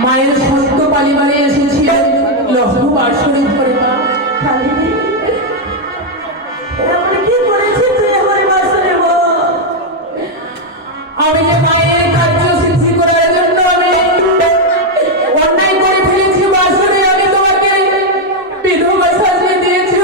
মায়ের সত্য পালিবারে এসেছিল লক্ষ্য পার্শ্বরে ধরে মা আমি যে মায়ের কার্য সিদ্ধি করার জন্য আমি অন্যায় করে ফেলেছি বাসরে আমি তোমাকে বিধবা সাজিয়ে দিয়েছি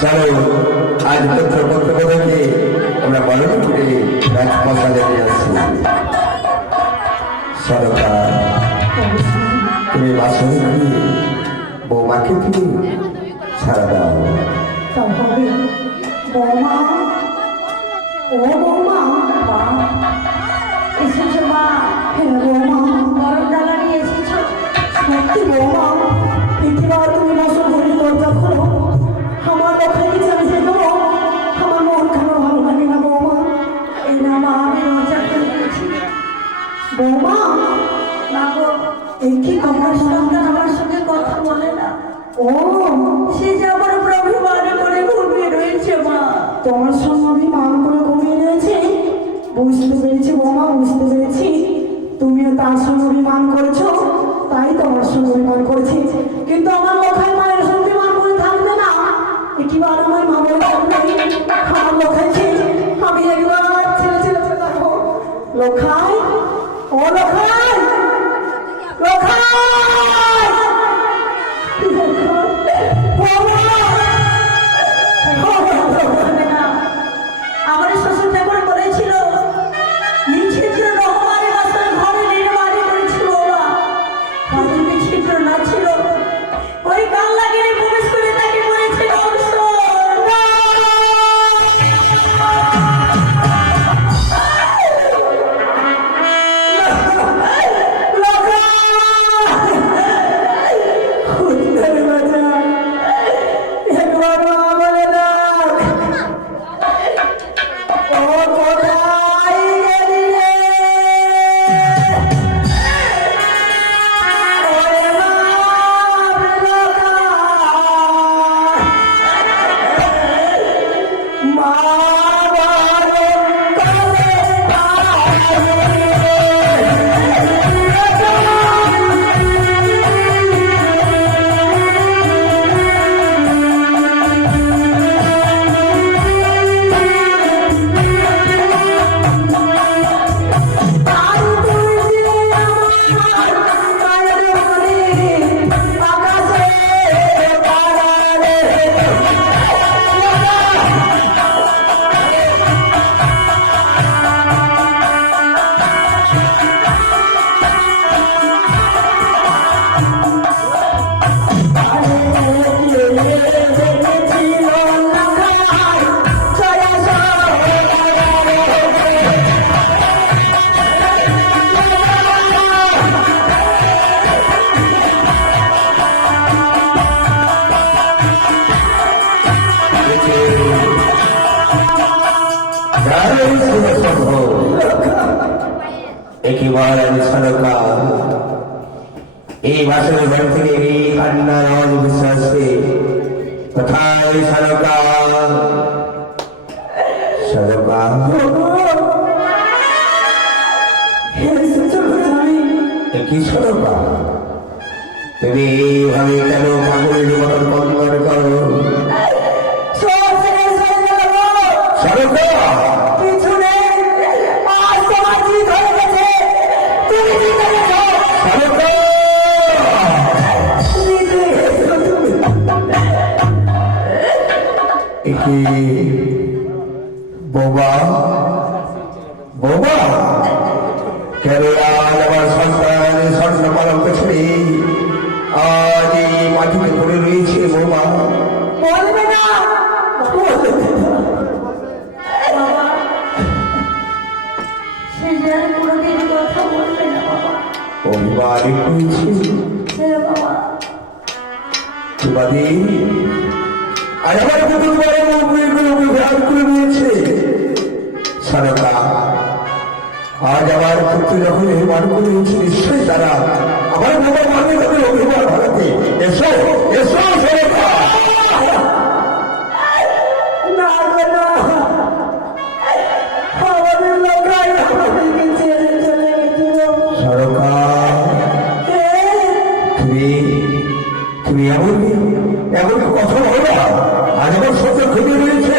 চলো আজ পুত্র পুত্রবধূকে আমরা বরণ করে রাজপ্রাসাদে নিয়ে আসছি। সরকার তুমি বাসন করে বৌমাকে তুমি ছাড়া দাও। বৌমা, ও বৌমা, এসেছো মা? হ্যাঁ বৌমা, গরম ডালা নিয়ে এসেছো? সত্যি বৌমা, প্রতিবার তুমি বাসন করে দরজা খোলো, আমার ওখানে যাবে যে গো, আমার মন কেন ভালো লাগে না বৌমা। এই না মা, আমি দরজা খুলে দিয়েছি। বৌমা, না গো, এই কি তোমার সঙ্গে আমার সঙ্গে কথা বলে না? ও, সে যে আমার উপর অভিমান করে ঘুমিয়ে রয়েছে মা। তোমার সঙ্গে অভিমান করে ঘুমিয়ে রয়েছে? বুঝতে পেরেছি বৌমা, বুঝতে পেরেছি। তুমিও তার সঙ্গে অভিমান করেছো, তাই তোমার সঙ্গে অভিমান করেছি। কিন্তু আমার লোখাই মায়ের সঙ্গে অভিমান করে থাকবে না। একবার আমার মা বলে থাকবে, আমার লোখাইছে, আমি একবার আমার ছেলে ছেলে থাকবো। লোখাই, ও লোখাই, লোখাই, আমার শ্বশুর ঠাকুর বলেছিল নিশ্চিত্র রহমানের বাসার ঘরে নির্মাণী করেছিল বাবা। হয়তো বিচিত্র না ছিল, ওই গান লাগিয়ে প্রবেশ করে তাকে বলেছিল একবার আমি সরকার এই বাসের ঘর থেকে এই কান্নার আওয়াজ ভেসে আসছে। কোথায় সরকার? সরকার কি সরকার? তুমি এইভাবে কেন পাগলের মতন কন্দন করো? সরকার কিছু নেই, আজ তোমার জিত হয়ে গেছে, তুমি জিতে গেছো। বোবা বোবা কেন আজ আমার সন্তান স্বর্ণ পালন পেছনে আজ এই মাটিতে পড়ে রয়েছে? বোবা বলবে না, বলবে না। বাবা, সে যেন কোনোদিন কথা বলবে না বাবা। অভিমান করেছে হ্যাঁ বাবা। তোমাদের আজ আমার পুতুল বড় বিভ্রাট করে দিয়েছে। সারদা আজ আমার পুত্র যখন অভিমান করেছে, নিশ্চয়ই তারা আমার বাবা মানে তাদের অভিমান ভারতে। এসো এসো সারদা। না গো না, আমাদের লোকাই আমাদেরকে ছেড়ে চলে গেছিল। সারদা তুমি তুমি এমন কথা বলো না। আজ আমার সত্য খুবই রয়েছে।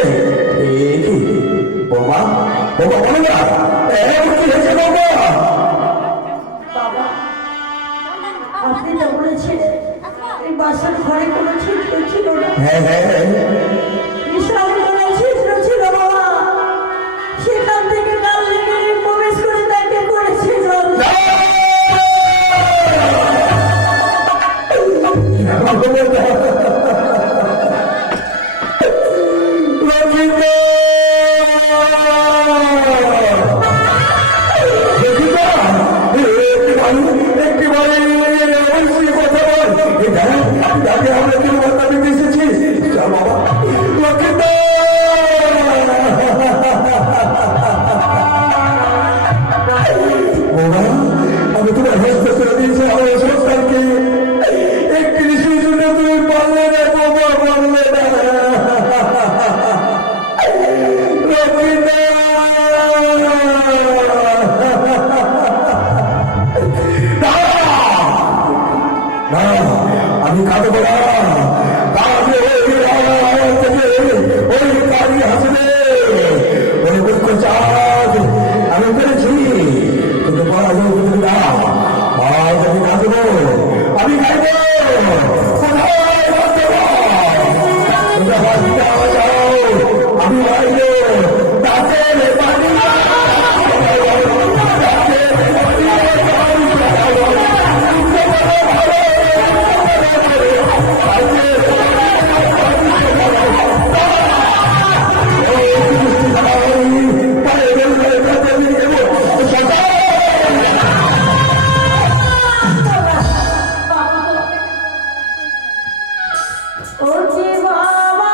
কি বোমা বোমা বলো না, এমন কি হয়েছে বোমা? বাবা, আপনি তো বলেছিলেন এই বাসার ঘরে কোনো ছিদ্র ছিল না। হ্যাঁ হ্যাঁ হ্যাঁ বিশাল কোনো ছিদ্র ছিল বাবা, সেখান থেকে কাল লেগে প্রবেশ করে তাকে করেছিল। আমি তোমার হস্ত করে দিয়েছি আমার সংস্কারকে। একটি ঋষির জন্য তুমি পারলে না বাবা, পারলে না। আমি কাঁদবো না, কাঁদলে ওই কারি হাসবে, ওই দুঃখ চাঁদ আমি পেরেছি। তোকে পড়াবো না, আজ আমি কাঁদবো, আমি খাইবো। আমি বাইরে তাকে ও যে বাবা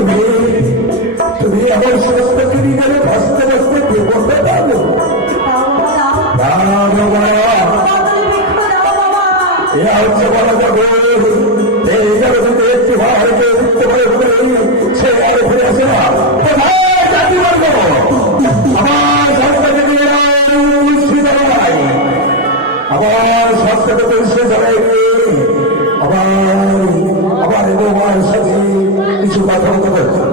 তুমি তুমি আমার সমস্তকে নিয়ে গেলে ভাসতে ভাসতে বিপদে পাবো দাও বাবা দাও কদলি বৃক্ষ দাও বাবা এ হচ্ছে বড় জগৎ এই জগতে একটি ভারকে উঠতে পারে সে আর ফিরে আসে না কোথায় জাতি বলবো আমার সংস্থাকে নিয়ে ভাই আবার সংস্থাকে পরিষ্কার জানাই আবার আবার আমার সাথে কিছু কথা বলতে পারে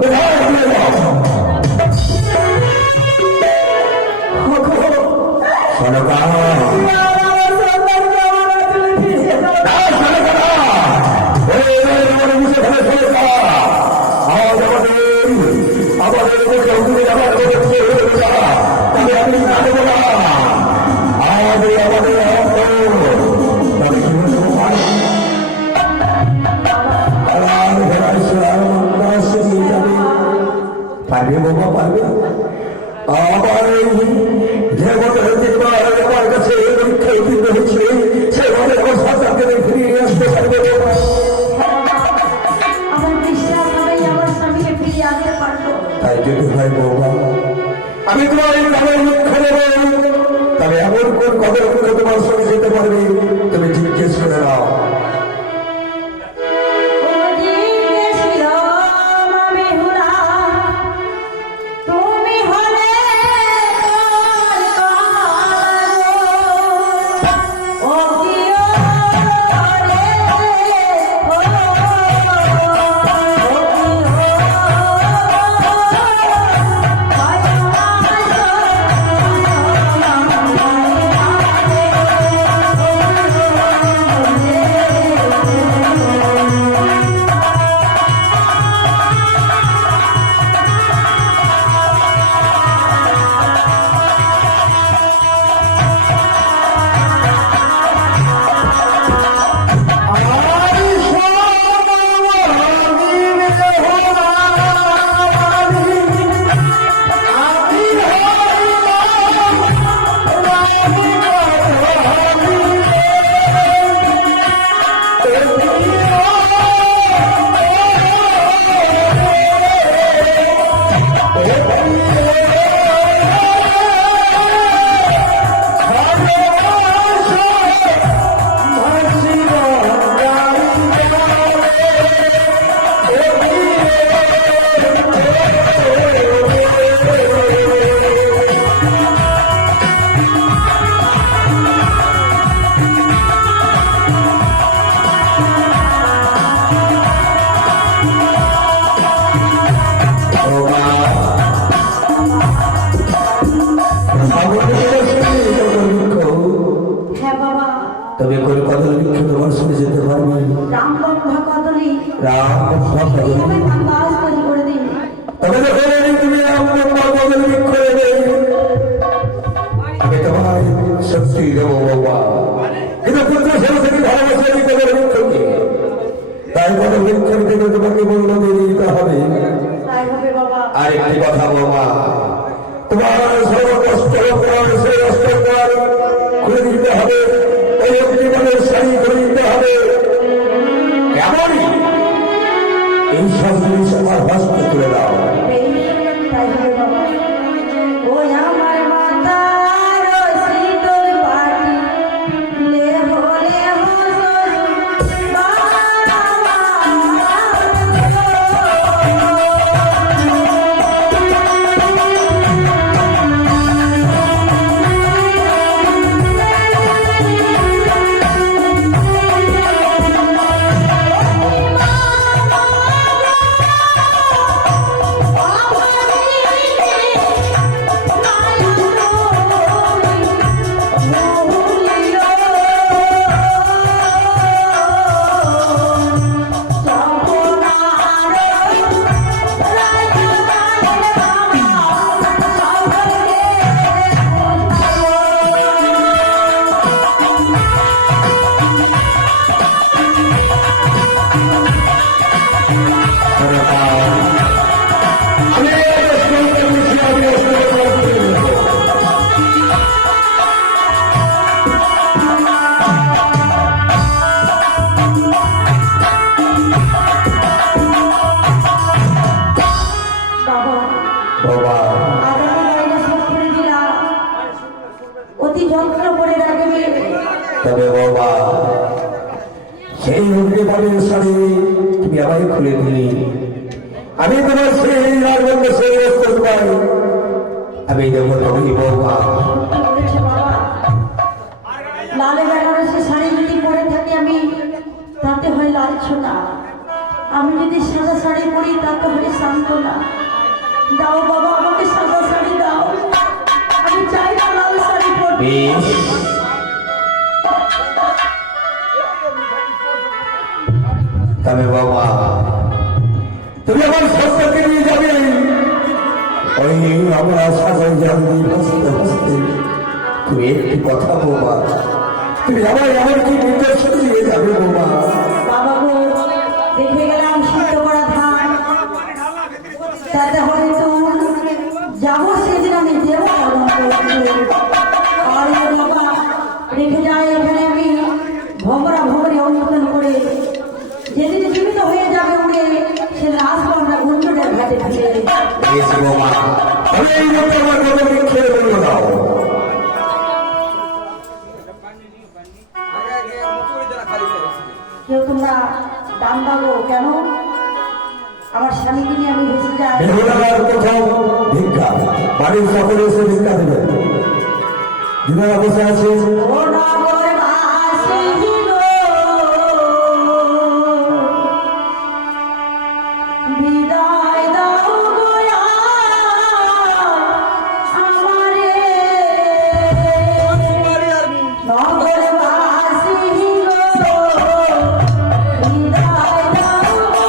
পারবে বাবা পারবে আবার যে বছর আমার কাছে পরীক্ষা উত্তীর্ণ হয়েছে সেভাবে সরকারকে ফিরিয়ে আসতে পারবে আমার বিশ্বাস হলেই আমার স্বামীকে ফিরিয়ে আনতে পারবো তাই যদি হয় বৌমা আমি তোমার এই নামের লক্ষ্য নেব তবে এমন কোন কদর করে তোমার সঙ্গে যেতে পারবে তুমি জিজ্ঞেস করে নাও তবে কোন কদল বৃক্ষ তোমার সঙ্গে যেতে পারবে রামবন্ধা কদলি রাম কাজ তৈরি করে দিন তবে যখন তুমি রামবন্ধা কদল বৃক্ষ নেবে আমি তোমার শক্তি দেবো বাবা কিন্তু পুত্র ছেলে থেকে ভালোবাসা দিতে কদল বৃক্ষকে তাই কদল বৃক্ষ থেকে তোমাকে বললো দিতে হবে তাই হবে বাবা আর একটি কথা বাবা তোমার সর্বকষ্ট সেই অস্ত্র খুলে দিতে হবে ওই জীবনের শাড়ি খুলে দিতে হবে কেমনই এই সব জিনিস আমার হস্তে তুলে দাও তাই হবে বাবা ওই আমার মাতার শীতল পাটি লেহ লেহ ঢুকে পড়ে শাড়ি তুমি আমায় খুলে দিলে। আমি তোমার সেই রাজবন্ধ সেই পাই, আমি দেবো তুমি বৌমা। সত্যি বলেছে বাবা, লালে বেনারসি শাড়ি যদি পরে থাকি আমি, তাতে হয় লাঞ্ছনা। আমি যদি সাদা শাড়ি পরি তাতে হয় সান্ত্বনা। দাও বাবা, আমাকে সাদা শাড়ি দাও, আমি চাই না লাল শাড়ি পরতে। বেশ, তবে বাবা তুমি আমার সস্তাকে নিয়ে যাবে ওই আমরা সাজাই যাবি হাসতে হাসতে। তুমি একটি কথা বৌমা, তুমি আমার কি নির্দেশন দিয়ে যাবে বৌমা? বাবা গো, দেখে গেলাম সিদ্ধ করা ধান, তাতে হয়তো যাবো সেদিন আমি দেব আর বাবা রেখে যায় এখানে আমি ভমরা ভমরি অনুমোদন করে, যেদিন জীবিত হয়ে যাবে উড়ে সে লাশ আমরা গুঞ্জনের ঘাটে ফিরে। বেশ বৌমা, আমি এই লোককে আমার মতো খেয়ে বলবো দাও। কেউ তোমরা দাম পাবো কেন? আমার স্বামীকে নিয়ে আমি ভেসে যাই। বেহুলার কোথাও ভিক্ষা, বাড়ির সকলে এসে ভিক্ষা দেবে। দিনারা বসে আছে, ও নগরবাসী গো, বিদায় দাও গো আমারে। নগরবাসী গো, বিদায় দাও গো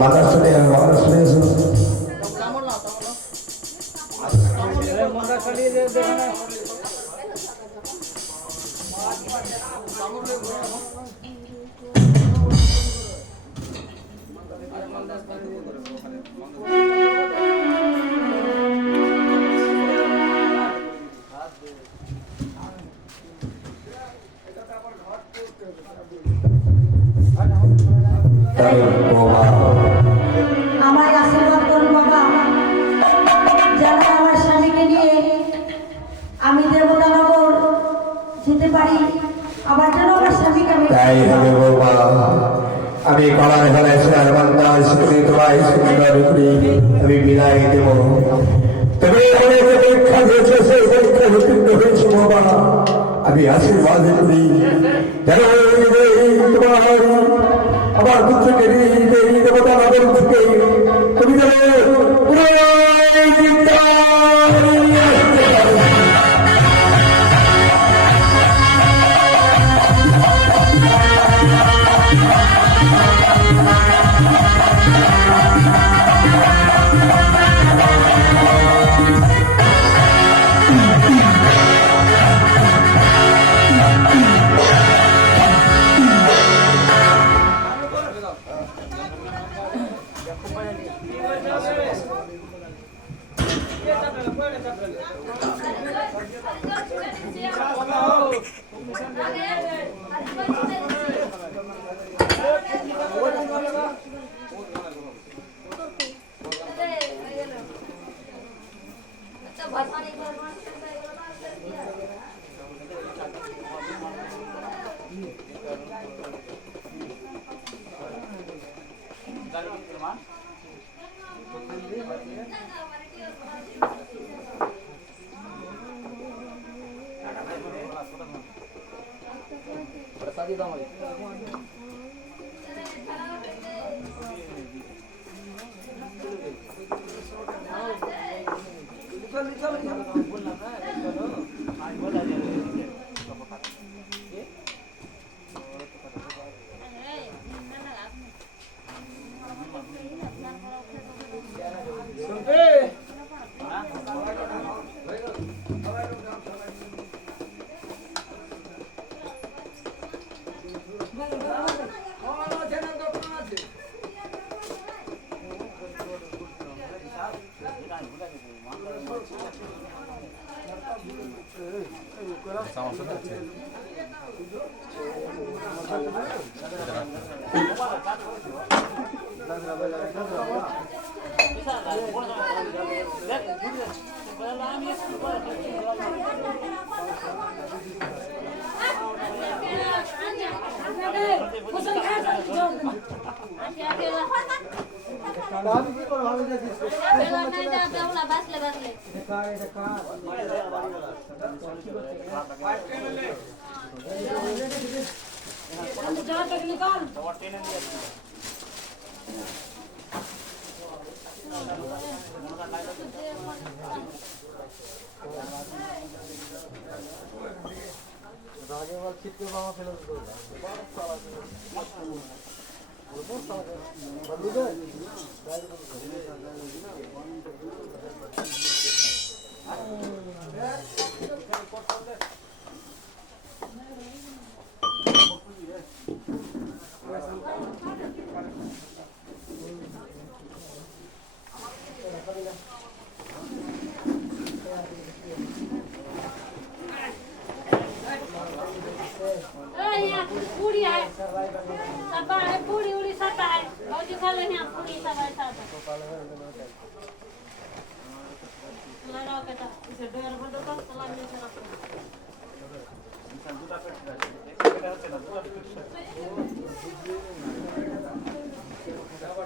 মাথা শুনে মাথা শুনে এসো। তবে বৌমা, আমার আশীর্বাদ করুন বাবা, যেন আমার স্বামীকে নিয়ে আমি দেবতানগর যেতে পারি, আবার যেন আমার স্বামীকে আমি তাই হবে বৌমা। আমি কলার গলায় সোনার বান্দা শুনে তোমায় সুন্দর করে আমি বিদায় দেব। তুমি অনেক পরীক্ষা দিয়েছ, সেই পরীক্ষা উত্তীর্ণ হয়েছে বাবা। আমি আশীর্বাদ করি যেন তোমার আমার পুত্রকে নিয়ে দেবতা নগর থেকে তুমি যেন भगवान पूरी है सबा है पूरी उड़ी सता है और दिखा ले यहां पूरी सब है सब लड़ा के तो इसे डर बंद कर सलाम ले रखो इंसान दूसरा पेट बेटा होते ना दूसरा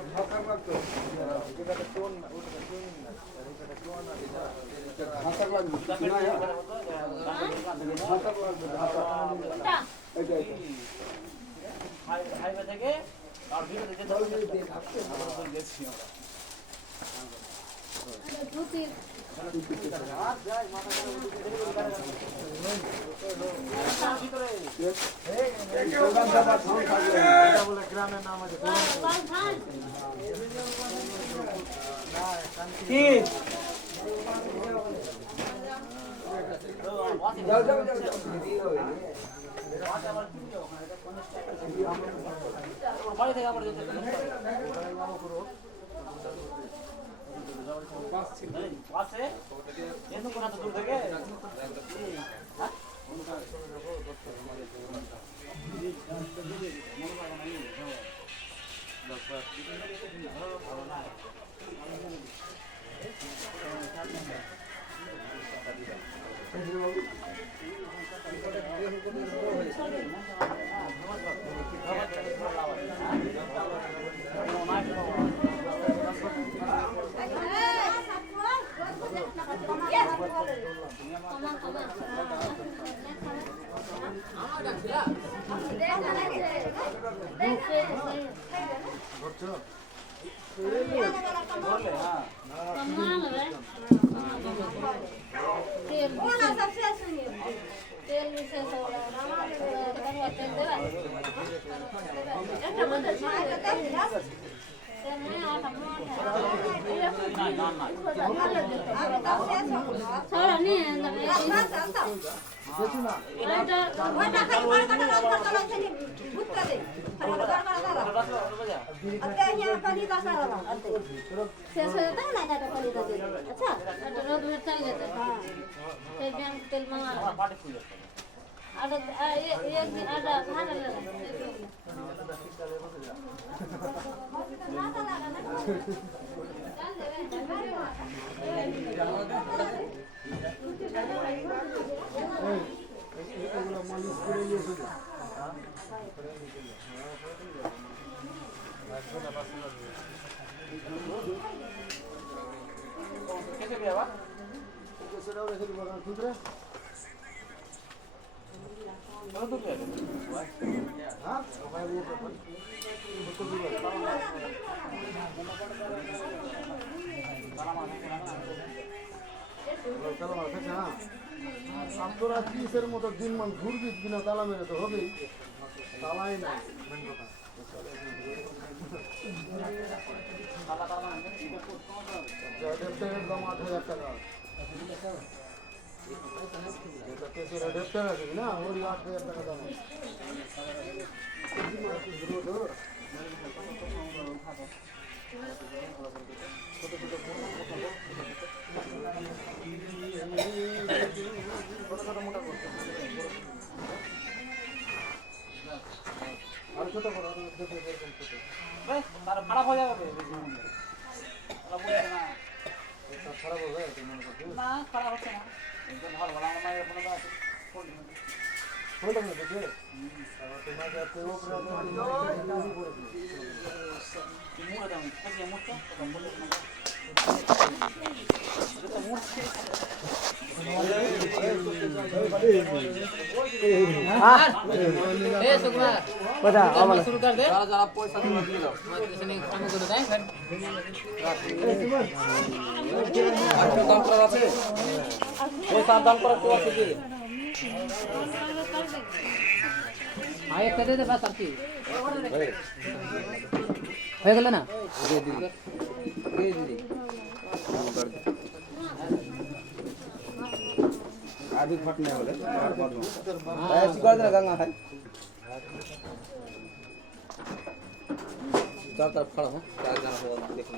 ढाका मत तो ये बेटा टोन उठा टोन बेटा टोन ढाका लग ना है ढाका ढाका हाईवे থেকে আর ভিডিও দেখে চলে দেখাচ্ছি আমরা গেছি আমরা দুটি হাত যায় মাথা করে ভিতরে এই প্রোগ্রাম দাদা ফোন থাকবে এটা বলে গ্রামের নাম আছে কি যাও যাও যাও বাড়ি থেকে আবার যেতে পাশে এত কোন এত দূর থেকে সেটাও রেখে দিব না ঠিক রে হ্যাঁ সবাই নিয়ে তোরা কিসের মতো দিনমান ঘুরবি কিনা তালা মেরে তো হবেই তালাই নাই মেন কথা দাম 8,000 টাকা না ওই 8,000 টাকা দাম আর ছোট বড় তার খারাপ হয়ে যাবে খারাপ হবে তুই মনে করছিস না খারাপ হচ্ছে না একদম ভালো ভালো আমার মায়ের ফোনে আছে ফোনটা নিয়ে দেখে তোমার কাছে উপরে মুড়ে দাও কাছে মুড়টা তখন বলে না ए सुकुमार কথা আমার शुरू कर दे जरा जरा पैसा तुम दिए दाओ मैं किसी काम করে দেই আর তো দাম করা আছে ওই সাত দাম করা তো আছে কি আয় একটা দে দে বাস আর কি হয়ে গেল না দে দিদি आधी फटने वाले ऐसी कर देना गंगा है चार तरफ खड़ा हो क्या जाना होगा देखो